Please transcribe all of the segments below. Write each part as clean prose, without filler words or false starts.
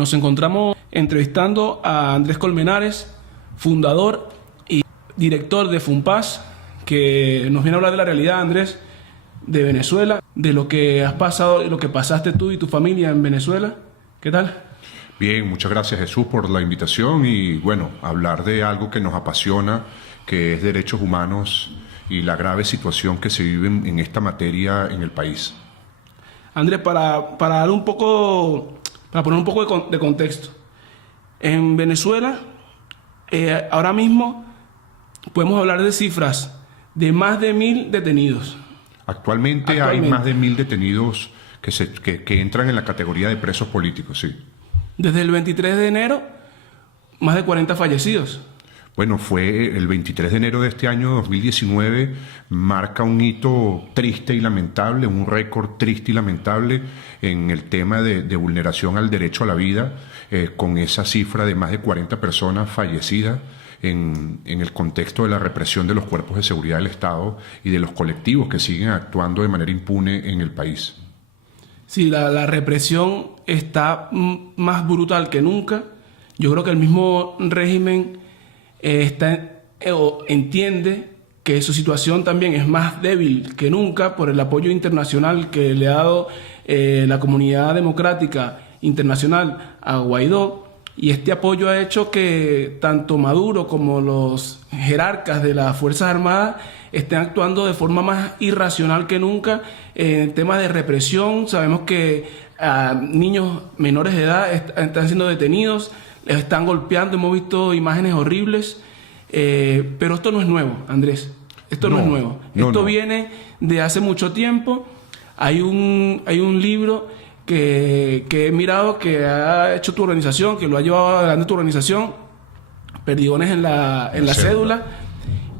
Nos encontramos entrevistando a Andrés Colmenares, fundador y director de FUNPAS, que nos viene a hablar de la realidad, Andrés, de Venezuela, de lo que has pasado y lo que pasaste tú y tu familia en Venezuela. ¿Qué tal? Bien, muchas gracias, Jesús, por la invitación y bueno, hablar de algo que nos apasiona, que es derechos humanos y la grave situación que se vive en esta materia en el país. Andrés, para dar un poco, para poner un poco de contexto, en Venezuela ahora mismo podemos hablar de cifras de más de 1000 detenidos. Actualmente hay más de 1000 detenidos que entran en la categoría de presos políticos, sí. Desde el 23 de enero, más de 40 fallecidos. Bueno, fue el 23 de enero de este año 2019, marca un hito triste y lamentable, un récord triste y lamentable en el tema de vulneración al derecho a la vida, con esa cifra de más de 40 personas fallecidas en el contexto de la represión de los cuerpos de seguridad del Estado y de los colectivos que siguen actuando de manera impune en el país. Sí, la represión está más brutal que nunca. Yo creo que el mismo régimen entiende que su situación también es más débil que nunca por el apoyo internacional que le ha dado la comunidad democrática internacional a Guaidó, y este apoyo ha hecho que tanto Maduro como los jerarcas de las Fuerzas Armadas estén actuando de forma más irracional que nunca en temas de represión. Sabemos que niños menores de edad están siendo detenidos, les están golpeando, hemos visto imágenes horribles, pero esto no es nuevo, Andrés. Esto no es nuevo. Esto viene de hace mucho tiempo. Hay un libro que he mirado que ha hecho tu organización, que lo ha llevado adelante tu organización, Perdigones en la cédula,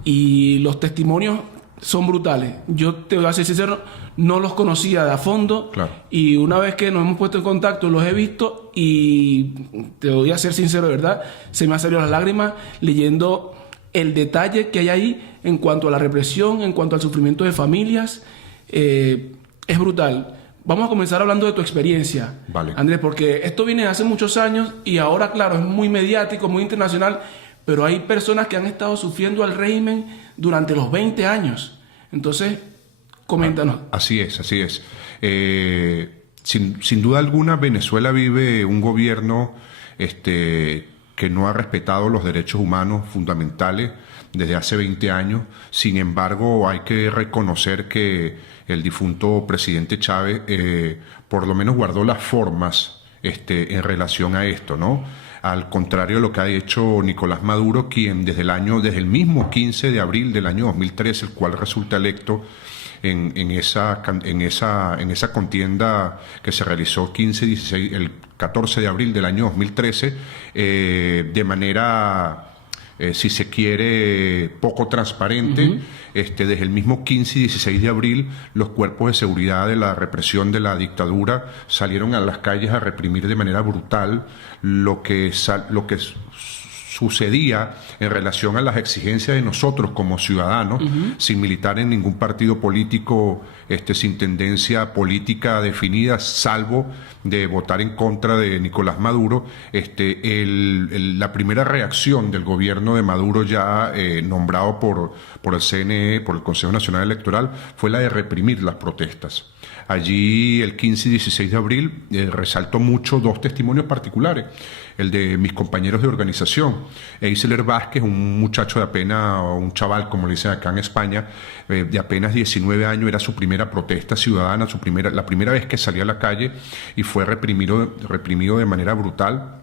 y los testimonios son brutales. Yo te voy a ser sincero, no los conocía de a fondo, claro. Y una vez que nos hemos puesto en contacto los he visto y te voy a ser sincero, de verdad, se me han salido las lágrimas leyendo el detalle que hay ahí en cuanto a la represión, en cuanto al sufrimiento de familias. Es brutal. Vamos a comenzar hablando de tu experiencia, vale, Andrés, porque esto viene de hace muchos años y ahora, claro, es muy mediático, muy internacional, pero hay personas que han estado sufriendo al régimen durante los 20 años. Entonces, coméntanos. Así es, así es. Sin duda alguna, Venezuela vive un gobierno que no ha respetado los derechos humanos fundamentales desde hace 20 años. Sin embargo, hay que reconocer que el difunto presidente Chávez por lo menos guardó las formas en relación a esto, ¿no? Al contrario de lo que ha hecho Nicolás Maduro, quien desde el mismo 15 de abril del año 2013, el cual resulta electo en esa contienda que se realizó el 14 de abril del año 2013, de manera, si se quiere, poco transparente. Desde el mismo 15 y 16 de abril, los cuerpos de seguridad de la represión de la dictadura salieron a las calles a reprimir de manera brutal lo que sucedía en relación a las exigencias de nosotros como ciudadanos, sin militar en ningún partido político, sin tendencia política definida, salvo de votar en contra de Nicolás Maduro. La primera reacción del gobierno de Maduro, ya nombrado por el CNE, por el Consejo Nacional Electoral, fue la de reprimir las protestas. Allí, el 15 y 16 de abril, resaltó mucho dos testimonios particulares. El de mis compañeros de organización, Eisler Vázquez, un muchacho de apenas, o un chaval, como le dicen acá en España, de apenas 19 años, era su primera protesta ciudadana, la primera vez que salía a la calle, y fue reprimido de manera brutal,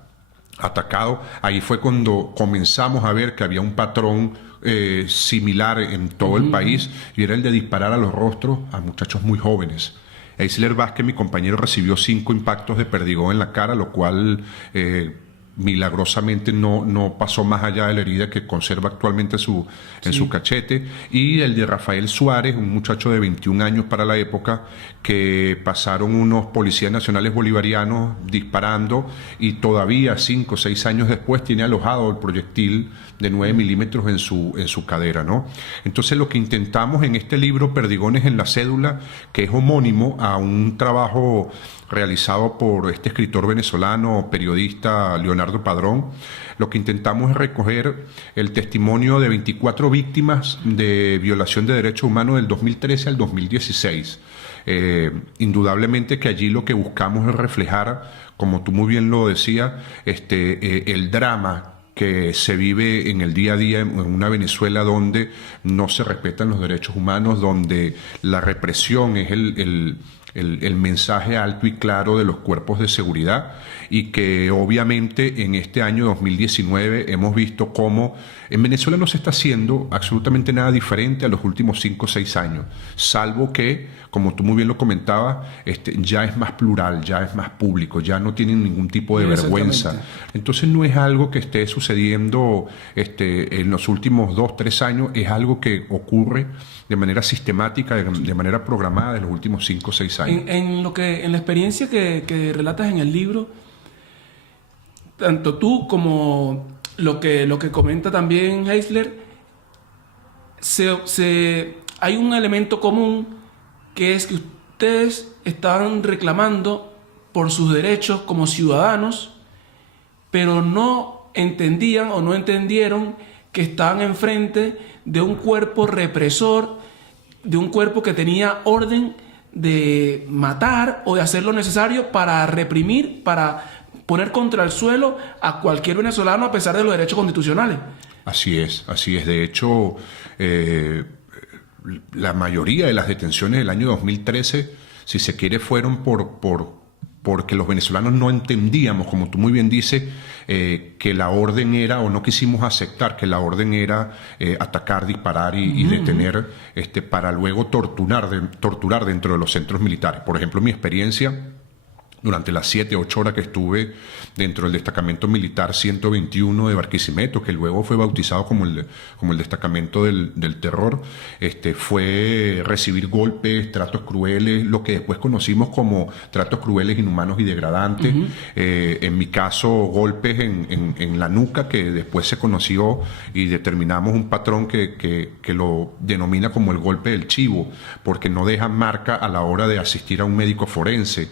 atacado. Ahí fue cuando comenzamos a ver que había un patrón similar en todo el país, y era el de disparar a los rostros a muchachos muy jóvenes. Eisler Vázquez, mi compañero, recibió 5 impactos de perdigón en la cara, lo cual milagrosamente no pasó más allá de la herida que conserva actualmente en su cachete, y el de Rafael Suárez, un muchacho de 21 años para la época, que pasaron unos policías nacionales bolivarianos disparando, y todavía 5 o 6 años después tiene alojado el proyectil de 9 milímetros en su cadera, ¿no? Entonces lo que intentamos en este libro, Perdigones en la cédula, que es homónimo a un trabajo realizado por este escritor venezolano, periodista Leonardo Padrón, lo que intentamos es recoger el testimonio de 24 víctimas de violación de derechos humanos del 2013 al 2016. Indudablemente que allí lo que buscamos es reflejar, como tú muy bien lo decías, el drama que se vive en el día a día en una Venezuela donde no se respetan los derechos humanos, donde la represión es el mensaje alto y claro de los cuerpos de seguridad, y que obviamente en este año 2019 hemos visto cómo en Venezuela no se está haciendo absolutamente nada diferente a los últimos 5 o 6 años, salvo que, como tú muy bien lo comentabas, ya es más plural, ya es más público, ya no tienen ningún tipo de vergüenza. Entonces no es algo que esté sucediendo en los últimos 2 o 3 años, es algo que ocurre de manera sistemática, de manera programada en los últimos 5 o 6 años. En la experiencia que relatas en el libro, tanto tú como lo que comenta también Heisler, hay un elemento común, que es que ustedes estaban reclamando por sus derechos como ciudadanos, pero no entendían o no entendieron que estaban enfrente de un cuerpo represor, de un cuerpo que tenía orden de matar o de hacer lo necesario para reprimir, para poner contra el suelo a cualquier venezolano a pesar de los derechos constitucionales. Así es. De hecho, la mayoría de las detenciones del año 2013, si se quiere, fueron porque los venezolanos no entendíamos, como tú muy bien dices, que la orden era, o no quisimos aceptar que la orden era atacar, disparar y detener, para luego torturar dentro de los centros militares. Por ejemplo, mi experiencia durante las 7 o 8 horas que estuve dentro del destacamento militar 121 de Barquisimeto, que luego fue bautizado como el destacamento del terror, fue recibir golpes, tratos crueles, lo que después conocimos como tratos crueles, inhumanos y degradantes. En mi caso, golpes en la nuca, que después se conoció y determinamos un patrón que lo denomina como el golpe del chivo, porque no deja marca a la hora de asistir a un médico forense.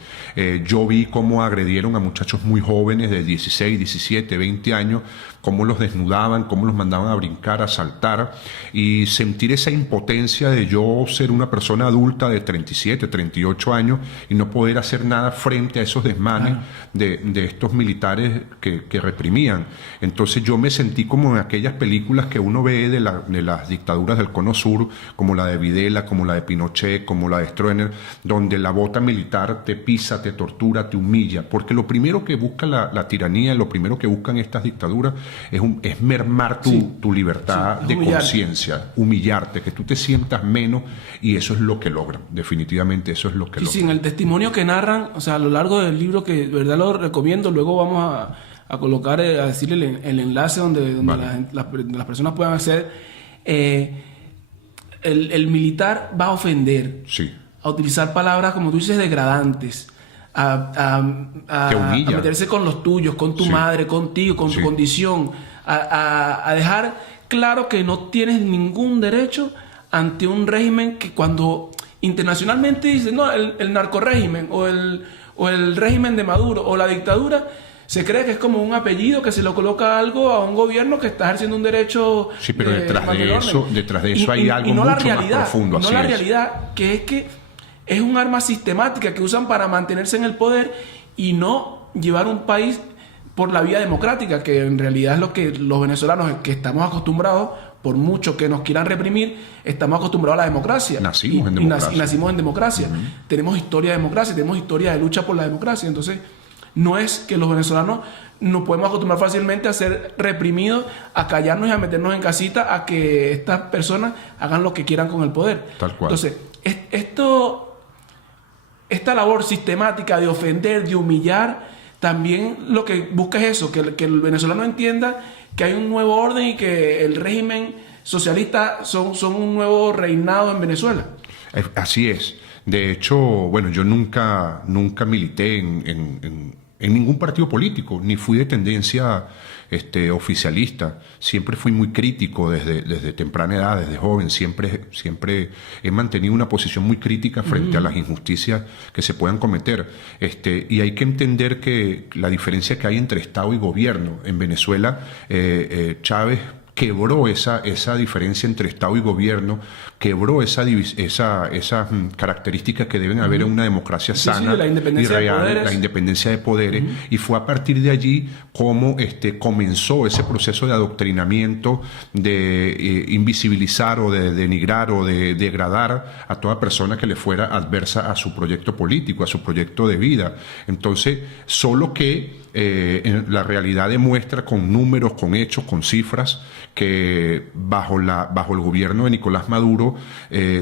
Yo vi cómo agredieron a muchachos muy jóvenes de 16, 17, 20 años, cómo los desnudaban, cómo los mandaban a brincar, a saltar, y sentir esa impotencia de yo ser una persona adulta de 37, 38 años y no poder hacer nada frente a esos desmanes de estos militares que reprimían. Entonces yo me sentí como en aquellas películas que uno ve de las dictaduras del Cono Sur, como la de Videla, como la de Pinochet, como la de Stroessner, donde la bota militar te pisa, te tortura, te humilla, porque lo primero que busca la tiranía, lo primero que buscan estas dictaduras es mermar tu libertad de conciencia, humillarte, que tú te sientas menos, y eso es lo que logran, definitivamente eso es lo que logran. Sí, en el testimonio que narran, o sea, a lo largo del libro, que de verdad lo recomiendo, luego vamos a colocar, a decirle el enlace donde vale, las personas puedan acceder, el militar va a ofender, a utilizar palabras, como tú dices, degradantes, a meterse con los tuyos, con tu madre, contigo, con tu condición, a dejar claro que no tienes ningún derecho ante un régimen que, cuando internacionalmente dicen no, el narcorrégimen o el régimen de Maduro o la dictadura, se cree que es como un apellido que se lo coloca algo a un gobierno que está ejerciendo un derecho. Sí, pero detrás de eso hay algo mucho más profundo. No la realidad, que es que es un arma sistemática que usan para mantenerse en el poder y no llevar un país por la vía democrática, que en realidad es lo que los venezolanos, que estamos acostumbrados, por mucho que nos quieran reprimir, estamos acostumbrados a la democracia. Nacimos en democracia. Tenemos historia de democracia, tenemos historia de lucha por la democracia. Entonces, no es que los venezolanos nos podemos acostumbrar fácilmente a ser reprimidos, a callarnos y a meternos en casita, a que estas personas hagan lo que quieran con el poder. Tal cual. Entonces, esta labor sistemática de ofender, de humillar, también lo que busca es eso, que el venezolano entienda que hay un nuevo orden y que el régimen socialista son un nuevo reinado en Venezuela. Así es. De hecho, bueno, yo nunca milité en ningún partido político, ni fui de tendencia oficialista. Siempre fui muy crítico desde temprana edad, desde joven. Siempre he mantenido una posición muy crítica frente a las injusticias que se puedan cometer. Y hay que entender que la diferencia que hay entre Estado y gobierno en Venezuela, Chávez quebró esa diferencia entre Estado y gobierno, quebró esas características que deben haber en una democracia sana y real, la independencia de poderes, y fue a partir de allí como comenzó ese proceso de adoctrinamiento, de invisibilizar o de denigrar o de degradar a toda persona que le fuera adversa a su proyecto político, a su proyecto de vida. Entonces, solo que la realidad demuestra con números, con hechos, con cifras, que bajo el gobierno de Nicolás Maduro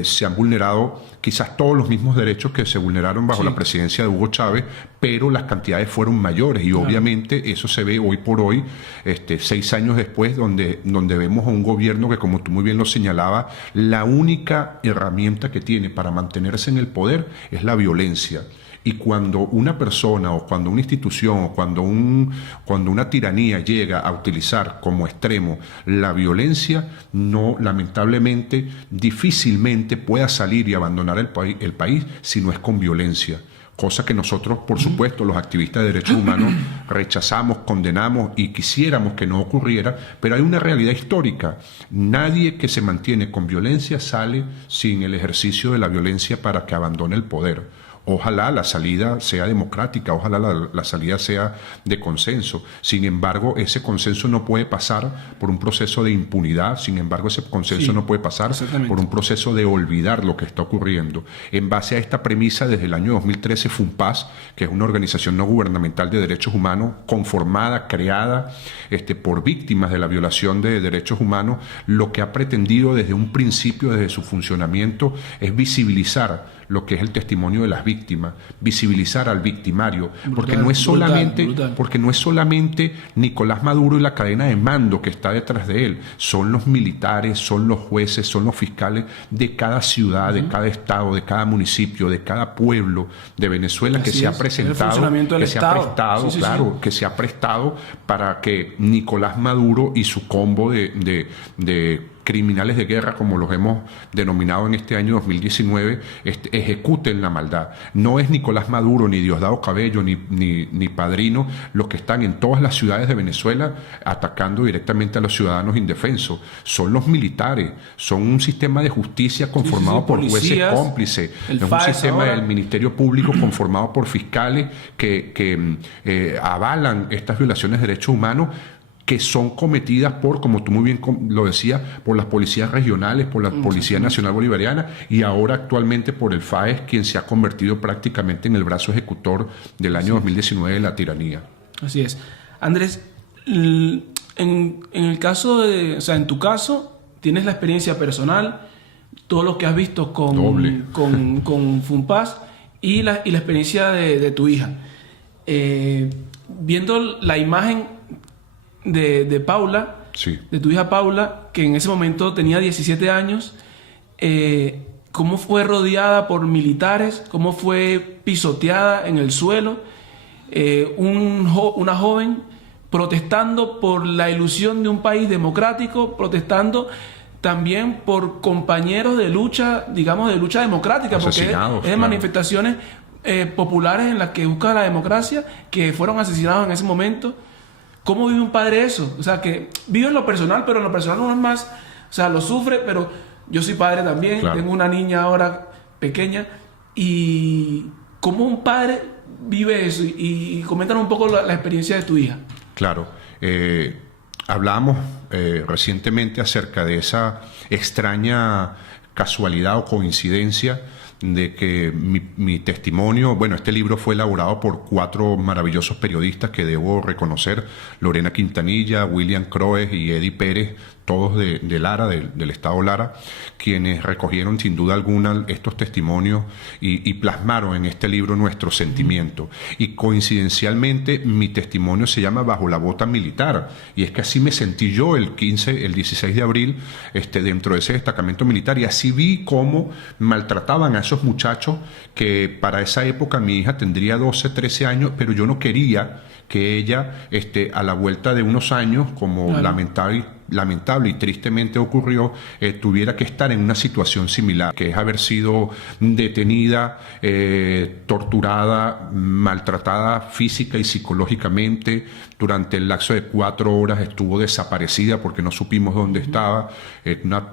se han vulnerado quizás todos los mismos derechos que se vulneraron bajo la presidencia de Hugo Chávez, pero las cantidades fueron mayores, y obviamente eso se ve hoy por hoy, 6 años después, donde vemos a un gobierno que, como tú muy bien lo señalaba, la única herramienta que tiene para mantenerse en el poder es la violencia. Y cuando una persona o cuando una institución o cuando una tiranía llega a utilizar como extremo la violencia, lamentablemente, difícilmente pueda salir y abandonar el país si no es con violencia. Cosa que nosotros, por supuesto, los activistas de derechos humanos rechazamos, condenamos y quisiéramos que no ocurriera, pero hay una realidad histórica. Nadie que se mantiene con violencia sale sin el ejercicio de la violencia para que abandone el poder. Ojalá la salida sea democrática, ojalá la salida sea de consenso. Sin embargo, ese consenso no puede pasar por un proceso de impunidad, sin embargo, ese consenso no puede pasar por un proceso de olvidar lo que está ocurriendo. En base a esta premisa, desde el año 2013, FUNPAS, que es una organización no gubernamental de derechos humanos, conformada, creada por víctimas de la violación de derechos humanos, lo que ha pretendido desde un principio, desde su funcionamiento, es visibilizar lo que es el testimonio de las víctimas, visibilizar al victimario, porque no es solamente Nicolás Maduro y la cadena de mando que está detrás de él, son los militares, son los jueces, son los fiscales de cada ciudad, de cada estado, de cada municipio, de cada pueblo de Venezuela, que se ha presentado, que se ha prestado para que Nicolás Maduro y su combo de criminales de guerra, como los hemos denominado en este año 2019, ejecuten la maldad. No es Nicolás Maduro, ni Diosdado Cabello, ni Padrino los que están en todas las ciudades de Venezuela atacando directamente a los ciudadanos indefensos. Son los militares, son un sistema de justicia conformado por jueces cómplices, es un sistema del Ministerio Público conformado por fiscales que avalan estas violaciones de derechos humanos, que son cometidas por, como tú muy bien lo decías, por las policías regionales, por la Policía Nacional Bolivariana y ahora actualmente por el FAES, quien se ha convertido prácticamente en el brazo ejecutor del año 2019 de la tiranía. Así es. Andrés, en el caso en tu caso, tienes la experiencia personal, todo lo que has visto con FUNPAS y la experiencia de tu hija. Viendo la imagen de Paula, de tu hija Paula, que en ese momento tenía 17 años, cómo fue rodeada por militares, cómo fue pisoteada en el suelo, una joven protestando por la ilusión de un país democrático, protestando también por compañeros de lucha, digamos, de lucha democrática, porque es de manifestaciones populares en las que busca la democracia, que fueron asesinados en ese momento. ¿Cómo vive un padre eso? O sea, que vive en lo personal, pero en lo personal uno es más, o sea, lo sufre, pero yo soy padre también, tengo una niña ahora pequeña, y ¿cómo un padre vive eso? Y coméntanos un poco la experiencia de tu hija. Claro, hablábamos recientemente acerca de esa extraña casualidad o coincidencia de que mi testimonio, bueno, este libro fue elaborado por 4 maravillosos periodistas que debo reconocer: Lorena Quintanilla, William Croes y Eddie Pérez, todos de Lara, del estado Lara, quienes recogieron sin duda alguna estos testimonios y plasmaron en este libro nuestro sentimiento. Y coincidencialmente mi testimonio se llama Bajo la bota militar, y es que así me sentí yo el 16 de abril dentro de ese destacamento militar, y así vi cómo maltrataban a esos muchachos que para esa época mi hija tendría 12, 13 años, pero yo no quería que ella a la vuelta de unos años, como claro, lamentable y tristemente ocurrió, tuviera que estar en una situación similar, que es haber sido detenida, torturada, maltratada física y psicológicamente. Durante el lapso de 4 horas estuvo desaparecida porque no supimos dónde estaba.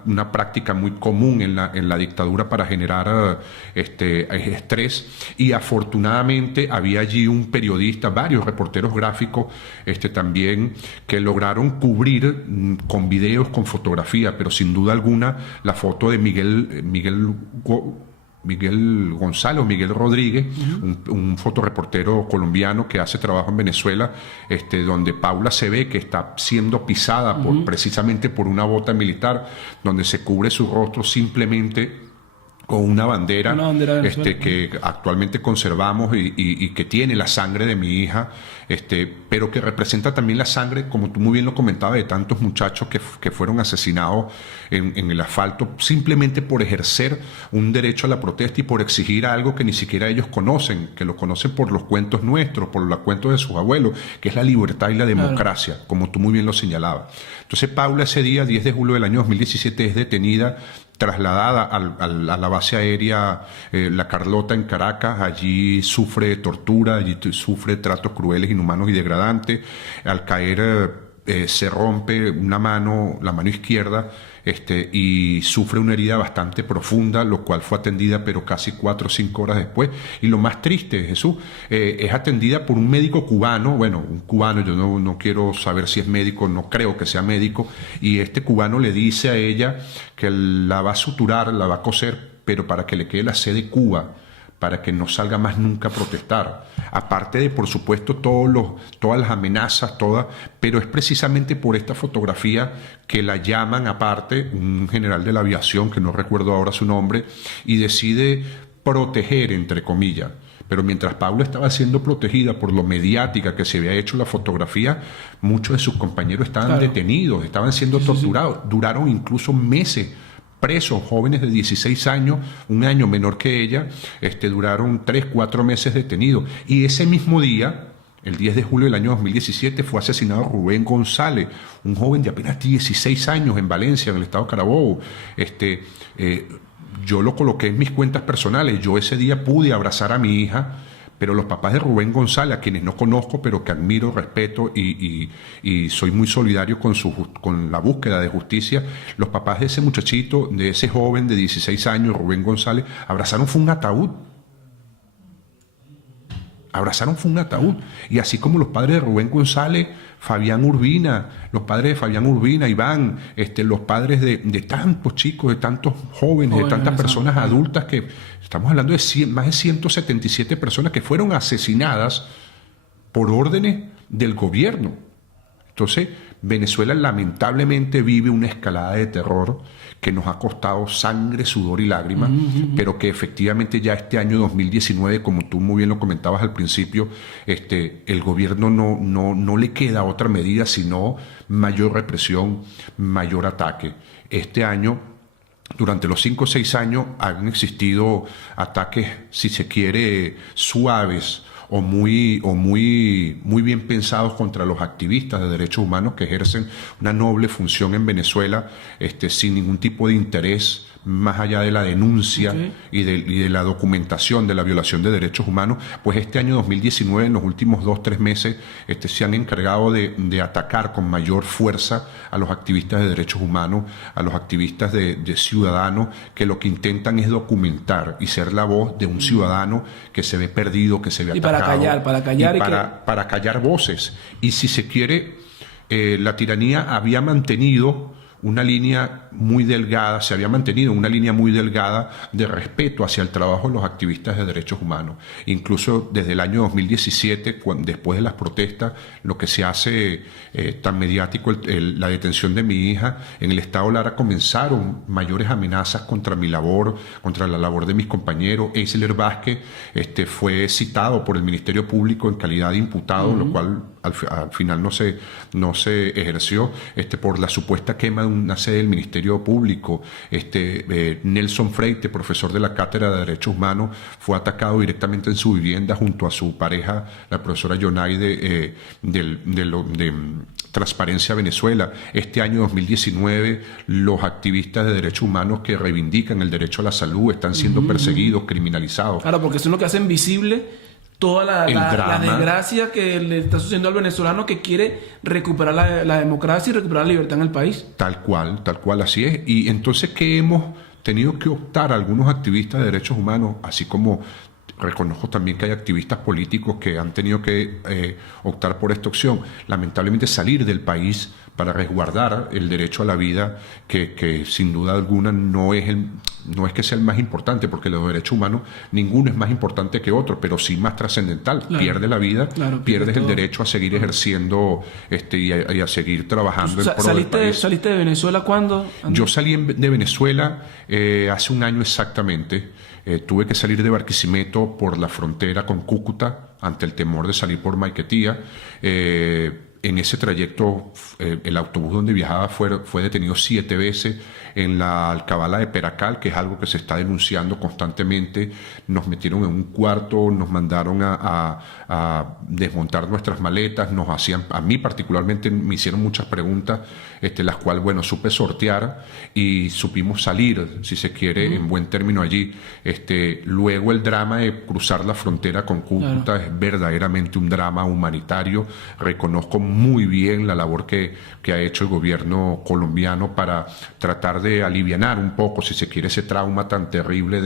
Una práctica muy común en la dictadura para generar estrés. Y afortunadamente había allí un periodista, varios reporteros gráficos también, que lograron cubrir con videos, con fotografía, pero sin duda alguna la foto de Miguel González o Miguel Rodríguez, un fotoreportero colombiano que hace trabajo en Venezuela, donde Paula se ve que está siendo pisada precisamente por una bota militar, donde se cubre su rostro simplemente con una bandera que actualmente conservamos y que tiene la sangre de mi hija, pero que representa también la sangre, como tú muy bien lo comentabas, de tantos muchachos que fueron asesinados en el asfalto simplemente por ejercer un derecho a la protesta y por exigir algo que ni siquiera ellos conocen, que lo conocen por los cuentos nuestros, por los cuentos de sus abuelos, que es la libertad y la democracia, claro, como tú muy bien lo señalabas. Entonces Paula ese día, 10 de julio del año 2017, es detenida, trasladada a la base aérea La Carlota en Caracas. Allí sufre tortura, allí sufre tratos crueles, inhumanos y degradantes. Al caer se rompe la mano izquierda, y sufre una herida bastante profunda, lo cual fue atendida pero casi 4 o 5 horas después. Y lo más triste, Jesús, es atendida por un médico cubano. Bueno, un cubano, yo no quiero saber si es médico, no creo que sea médico, y este cubano le dice a ella que la va a suturar, la va a coser, pero para que le quede la C de Cuba, para que no salga más nunca a protestar. Aparte de, por supuesto, todas las amenazas, pero es precisamente por esta fotografía que la llaman aparte, un general de la aviación, que no recuerdo ahora su nombre, y decide proteger, entre comillas. Pero mientras Paula estaba siendo protegida por lo mediática que se había hecho la fotografía, muchos de sus compañeros estaban detenidos, estaban siendo torturados, duraron incluso meses presos, jóvenes de 16 años, un año menor que ella, duraron 3, 4 meses detenidos. Y ese mismo día, el 10 de julio del año 2017, fue asesinado Rubén González, un joven de apenas 16 años en Valencia, en el estado Carabobo. Yo lo coloqué en mis cuentas personales. Yo ese día pude abrazar a mi hija, pero los papás de Rubén González, a quienes no conozco, pero que admiro, respeto y soy muy solidario con la búsqueda de justicia, los papás de ese muchachito, de ese joven de 16 años, Rubén González, abrazaron fue un ataúd. Y así como los padres de Rubén González, Fabián Urbina, los padres de Fabián Urbina, Iván, los padres de tantos chicos, de tantos jóvenes, de tantas personas adultas, que estamos hablando de más de 177 personas que fueron asesinadas por órdenes del gobierno. Entonces, Venezuela lamentablemente vive una escalada de terror que nos ha costado sangre, sudor y lágrimas, pero que efectivamente ya este año 2019, como tú muy bien lo comentabas al principio, el gobierno no le queda otra medida sino mayor represión, mayor ataque. Este año, durante los 5 o 6 años, han existido ataques, si se quiere, suaves o muy bien pensados contra los activistas de derechos humanos que ejercen una noble función en Venezuela, sin ningún tipo de interés más allá de la denuncia y de la documentación de la violación de derechos humanos. Pues este año 2019, en los últimos 2 o 3 meses, se han encargado de atacar con mayor fuerza a los activistas de derechos humanos, a los activistas de ciudadanos, que lo que intentan es documentar y ser la voz de un ciudadano que se ve perdido, que se ve atacado. Para callar voces. Y si se quiere, la tiranía había mantenido una línea muy delgada, se había mantenido una línea muy delgada de respeto hacia el trabajo de los activistas de derechos humanos. Incluso desde el año 2017, después de las protestas, lo que se hace tan mediático, la detención de mi hija, en el estado Lara comenzaron mayores amenazas contra mi labor, contra la labor de mis compañeros. Eisler Vázquez fue citado por el Ministerio Público en calidad de imputado, lo cual al final no se ejerció, por la supuesta quema de una sede del Ministerio Público. Nelson Freite, profesor de la Cátedra de Derechos Humanos, fue atacado directamente en su vivienda junto a su pareja, la profesora Yonaide, de Transparencia Venezuela. Este año 2019, los activistas de derechos humanos que reivindican el derecho a la salud están siendo perseguidos, criminalizados. Claro, porque son los que hacen visible toda la desgracia que le está sucediendo al venezolano que quiere recuperar la democracia y recuperar la libertad en el país. Tal cual, así es. Y entonces, ¿qué hemos tenido que optar algunos activistas de derechos humanos, así como reconozco también que hay activistas políticos que han tenido que optar por esta opción? Lamentablemente, salir del país para resguardar el derecho a la vida, que sin duda alguna no es que sea el más importante, porque los derechos humanos ninguno es más importante que otro, pero sí más trascendental. Claro. Pierde la vida, pierdes el derecho a seguir ejerciendo y a seguir trabajando en pro del país. ¿Saliste de Venezuela cuándo, Andrés? Yo salí de Venezuela hace un año exactamente. Tuve que salir de Barquisimeto por la frontera con Cúcuta ante el temor de salir por Maiquetía. En ese trayecto, el autobús donde viajaba fue detenido 7 veces en la alcabala de Peracal, que es algo que se está denunciando constantemente. Nos metieron en un cuarto, nos mandaron a desmontar nuestras maletas, a mí particularmente me hicieron muchas preguntas, las cuales, bueno, supe sortear y supimos salir, si se quiere, en buen término allí. Luego el drama de cruzar la frontera con Cúcuta es verdaderamente un drama humanitario. Reconozco muy bien la labor que ha hecho el gobierno colombiano para tratar de alivianar un poco, si se quiere, ese trauma tan terrible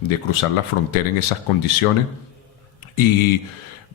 de cruzar la frontera en esas condiciones. Y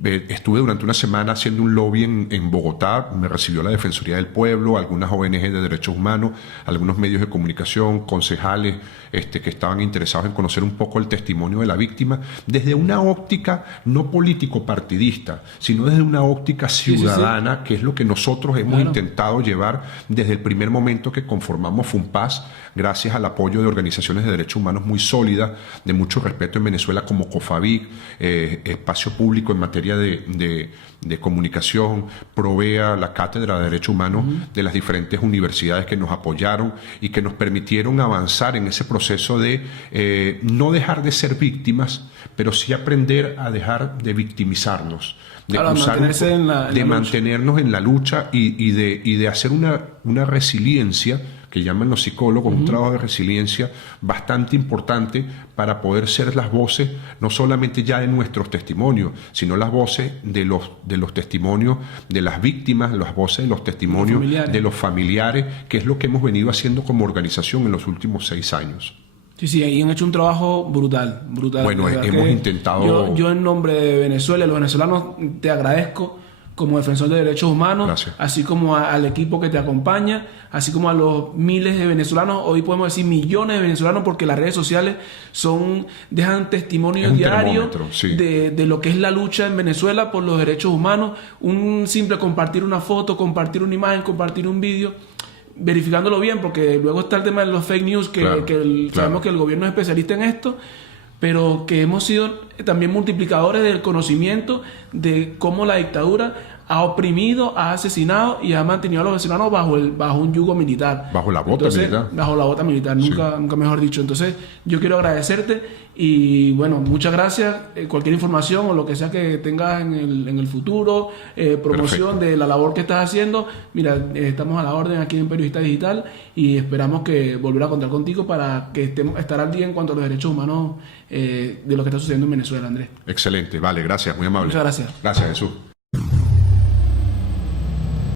estuve durante una semana haciendo un lobby en Bogotá. Me recibió la Defensoría del Pueblo, algunas ONG de derechos humanos, algunos medios de comunicación, concejales que estaban interesados en conocer un poco el testimonio de la víctima desde una óptica no político-partidista, sino desde una óptica ciudadana, que es lo que nosotros hemos intentado llevar desde el primer momento que conformamos FUNPAS, gracias al apoyo de organizaciones de derechos humanos muy sólidas, de mucho respeto en Venezuela, como COFAVIC, Espacio Público en materia de comunicación, Provea, la Cátedra de Derechos Humanos de las diferentes universidades que nos apoyaron y que nos permitieron avanzar en ese proceso de no dejar de ser víctimas, pero sí aprender a dejar de victimizarnos, de mantenernos en la lucha y de hacer una resiliencia, que llaman los psicólogos, un trabajo de resiliencia bastante importante para poder ser las voces, no solamente ya de nuestros testimonios, sino las voces de los testimonios de las víctimas, las voces de los testimonios de los familiares, que es lo que hemos venido haciendo como organización en los últimos 6 años. Sí, ahí han hecho un trabajo brutal. Bueno, hemos intentado... Yo en nombre de Venezuela y los venezolanos te agradezco como defensor de derechos humanos. Gracias. Así como al equipo que te acompaña, así como a los miles de venezolanos, hoy podemos decir millones de venezolanos, porque las redes sociales dejan testimonios diarios de lo que es la lucha en Venezuela por los derechos humanos. Un simple compartir una foto, compartir una imagen, compartir un vídeo, verificándolo bien, porque luego está el tema de los fake news, sabemos que el gobierno es especialista en esto, pero que hemos sido también multiplicadores del conocimiento de cómo la dictadura ha oprimido, ha asesinado y ha mantenido a los venezolanos bajo un yugo militar. Bajo la bota militar. Bajo la bota militar, nunca mejor dicho. Entonces, yo quiero agradecerte y, bueno, muchas gracias. Cualquier información o lo que sea que tengas en el futuro, promoción de la labor que estás haciendo, mira, estamos a la orden aquí en Periodista Digital y esperamos que volver a contar contigo para que estar al día en cuanto a los derechos humanos de lo que está sucediendo en Venezuela, Andrés. Excelente, vale, gracias, muy amable. Muchas gracias. Gracias, Jesús.